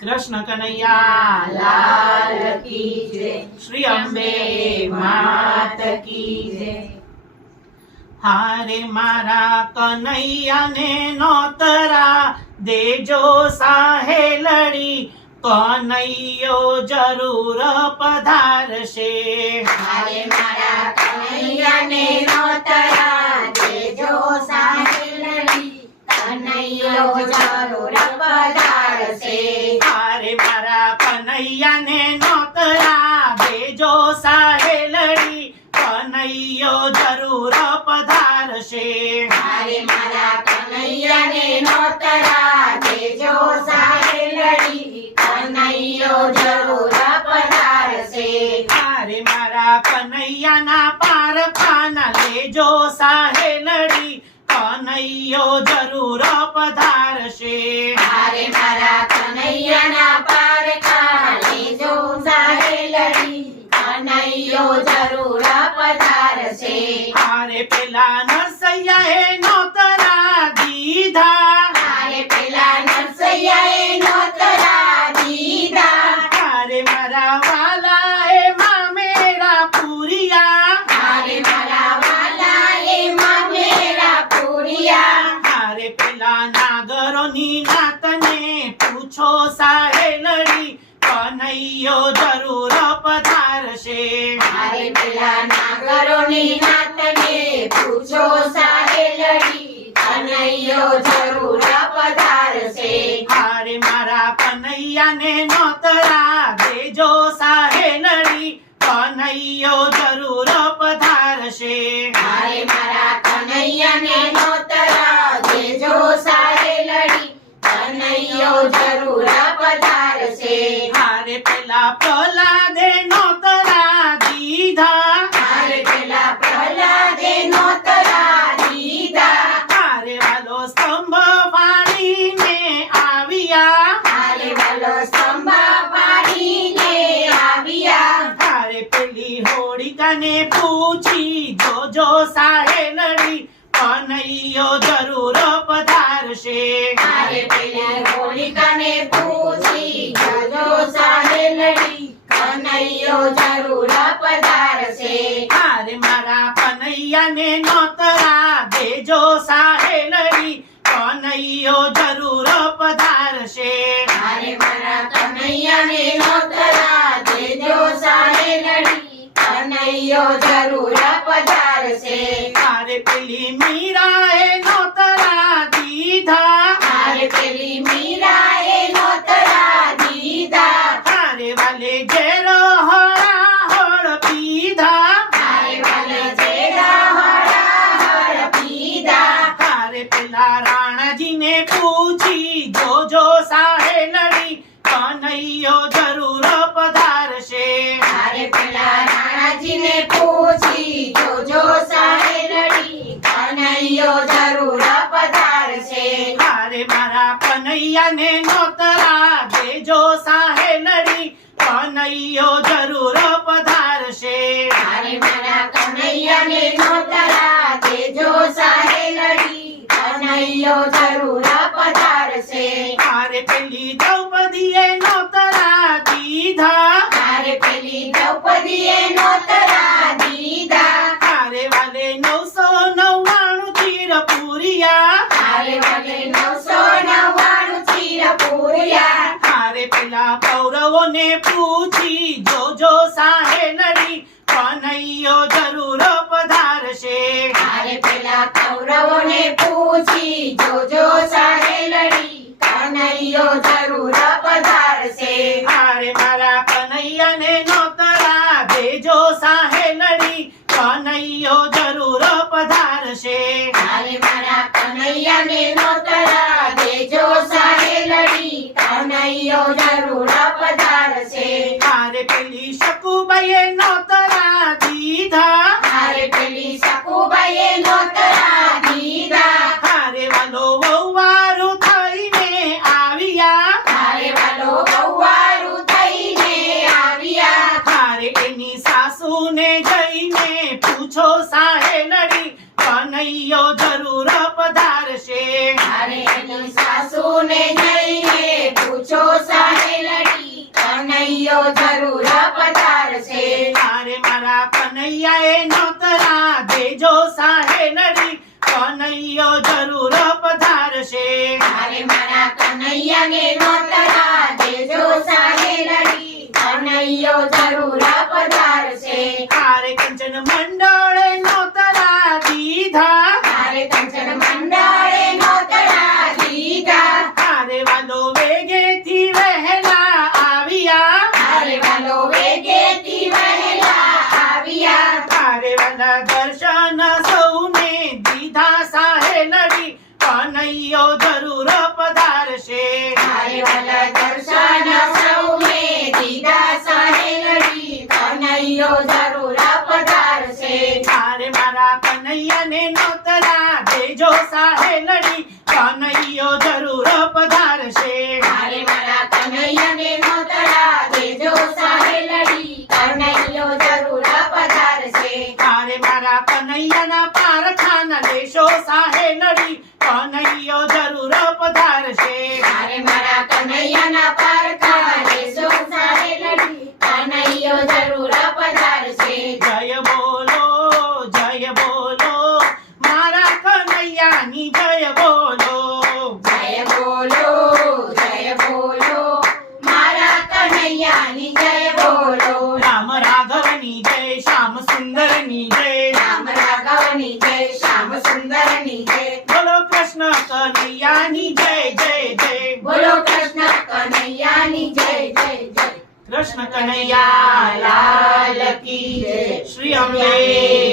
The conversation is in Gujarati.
કૃષ્ણ કનૈયા શ્રી અંબે માત કી જય. હારે મારા કનૈયાને નોતરા, દેજો સાહેલડી કનૈયો જરૂર પધારશે. હારે મારા કનૈયાને નોતરા, દેજો સાહેલડી કનૈયો જરૂર કનૈયાને નોતરા સારે લડી કનૈયો જરૂર પધારશે. મારે મારા કનૈયાને નોતરા ભેજો સારે લડી કનૈયો જરૂર પધારશે. મારે મારા કનૈયાના પારખાના લેજો સાહેલડી કનૈયો જરૂર પધારશે. મારે મારા કનૈયાના પારખા લેજો સાહેલડી કનૈયો જરૂર પધારશે. મારે પેલા નરસૈયાએ નોતરા દીધા. મારે પેલા નરસૈયાએ નોતરા દીધા. મારે મારા વાલાએ મામેરા પુરિયા. મારે મારા વાલાએ મામેરા પૂરિયા. મારે પેલા નાગરોની નાતને પૂછો સાહેલડી કનૈયો પેલા નાગરોની નાતને પૂછો સાહેલડી કનૈયો જરૂર પધારશે. હારે મારા કનૈયાને નોતરા દેજો સાહેલડી કનૈયો જરૂર પધારશે. મારે મારા કનૈયાને નોતરા દેજો સાહેલડી કનૈયો જરૂર પધારશે. હારે પેલા પૂછી જોજો સાહેલડી કનૈયો જરૂર પધારશે. મારે પેલી હોલિકાને પૂછી જોજો સાહેલડી કનૈયો જરૂર પધારશે. હારે મારા કનૈયાને નોતરા દેજો સાહેલડી કનૈયો જરૂર પધારશે. મારે મારા કનૈયાને નોતરા દેજો સાહેલડી કનૈયો જરૂર પધારશે. હારે પેલી મીરાએ નોતરા રાણાજીને પૂછી જોજો સાહેરડી કનૈયો જરૂર પધારશે. મારે મારા કનૈયાને નોતરા દેજો સાહેરડી કનૈયો જરૂર પધારશે. મારે મારા કનૈયાને નોતરા દેજો સાહેરડી કનૈયો જરૂર પધારશે હારે પેલી દ્રૌપદીએ નોતરા દીધા મારે પેલી દ્રૌપદીએ નોતરા દીધા હારે વાલે નવસો નવ્વાણું ચીર પૂરિયા મારે વાલે નવસો નવ્વાણું ચીર પૂર્યા કૌરવોને પૂછી જોજો સાહેલડી કનૈયો જરૂર પધારશે. મારે પેલા કૌરવોને પૂછી જોજો સાહેલડી કનૈયો જરૂર પધારશે. મારે મારા કનૈયાને નોતરા દેજો સાહેલડી કનૈયો જરૂર પધારશે. મારે મારા કનૈયાને નોતરા દેજો સાહેલડી કનૈયો જરૂર પધારશે. મારે પેલી શકુબાઈએ નોતરા દીધા. મારે પેલી સકુબાઈએ નોતરા દીધા હારે વાલો વહુવારું થઈને આવ્યા મારે વાલો ગૌવારું થઈને આવ્યા હારે એની સાસુને જઈને પૂછો સાહેલડી કનૈયો જરૂર પધારશે મારે એની સાસુને જઈને પૂછો સાહેબ કનૈયો જરૂર પધારશે તારે મારા કનૈયાએ નોતરા દેજો સાહે નડી કનૈયો જરૂર પધારશે. મારે મારા કનૈયાને નોતરા સાહે કનૈયો જરૂર પધારશે. દર્શન સૌને દીદા સાહે લડી. કનૈયો જરૂર પધારશે. તારે મારા કનૈયાને નોતરા દેજો સાહે લડી. કનૈયો જરૂર પધારશે. તારે મારા કનૈયાને નોતરા દેજો સાહે લડી. કનૈયો જરૂર પધારશે. તારે મારા કનૈયાના પારખાના દેશો સાહે લડી કનૈયો જરૂર પધારશે તારે મારા કનૈયાના પારખા લેશો સાહે લડી કનૈયો જરૂર પધારશે જય બોલો જય બોલો મારા કનૈયાની જય બોલો જય બોલો જય બોલો. મારા કનૈયાની જય બોલો. રામ રાઘવની જય શ્યામ સુંદરની જય. રામ રાઘવની જય શ્યામ સુંદરની જય. બોલો કૃષ્ણ કનૈયાની જય જય જય. બોલો કૃષ્ણ કનૈયાની જય જય જય. કૃષ્ણ કનૈયા લાલ કી જય. શ્રી અંબે